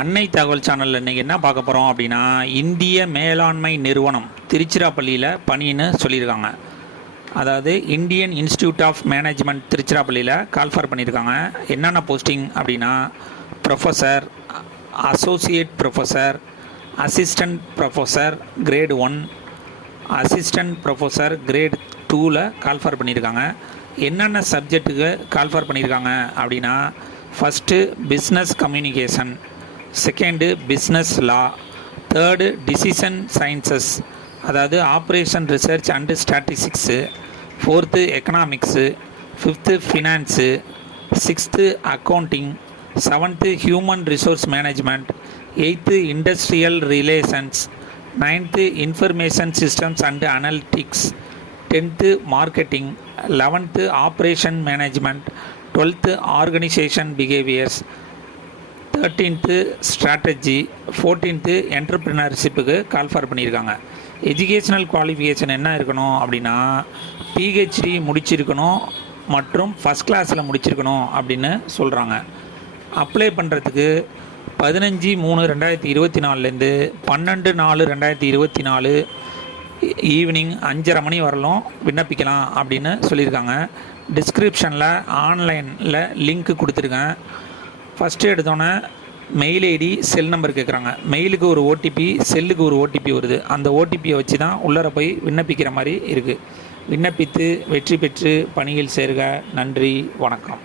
அன்னை தகவல் சேனலில் இன்றைக்கி என்ன பார்க்க போகிறோம் அப்படின்னா, இந்திய மேலாண்மை நிறுவனம் திருச்சிராப்பள்ளியில் பணின்னு சொல்லியிருக்காங்க. அதாவது இந்தியன் இன்ஸ்டிடியூட் ஆஃப் மேனேஜ்மெண்ட் திருச்சிராப்பள்ளியில் கால்ஃபர் பண்ணியிருக்காங்க. என்னென்ன போஸ்டிங் அப்படின்னா, professor, associate professor, assistant professor grade 1, assistant professor grade 2ல் கால்ஃபர் பண்ணியிருக்காங்க. என்னென்ன சப்ஜெக்ட்டுக்கு கால்ஃபர் பண்ணியிருக்காங்க அப்படின்னா, first business communication, second business law, third decision sciences அதாவது operation research and statistics, fourth economics, fifth finance, sixth accounting, seventh human resource management, eighth industrial relations, ninth information systems and analytics, tenth marketing, 11th operation management, 12th organisation behaviours, 13th strategy, 14th என்டர்பிரினர்ஷிப்புக்கு call for பண்ணியிருக்காங்க. Educational qualification என்ன இருக்கணும் அப்படின்னா, PhD முடிச்சிருக்கணும் மற்றும் first கிளாஸில் முடிச்சிருக்கணும் அப்படின்னு சொல்கிறாங்க. அப்ளை பண்ணுறதுக்கு 15/3/2024 12/4/2024 ஈவினிங் 5:30 மணி வரலும் விண்ணப்பிக்கலாம் அப்படின்னு சொல்லியிருக்காங்க. டிஸ்கிரிப்ஷனில் ஆன்லைனில் லிங்க் கொடுத்துருக்கேன். ஃபஸ்ட்டு எடுத்தோன்னே மெயில் ஐடி, செல் நம்பர் கேட்குறாங்க. மெயிலுக்கு ஒரு ஓடிபி, செல்லுக்கு ஒரு ஓடிபி வருது. அந்த ஓடிபியை வச்சு தான் உள்ளர போய் விண்ணப்பிக்கிற மாதிரி இருக்குது. விண்ணப்பித்து வெற்றி பெற்று பணியில் சேர்க. நன்றி, வணக்கம்.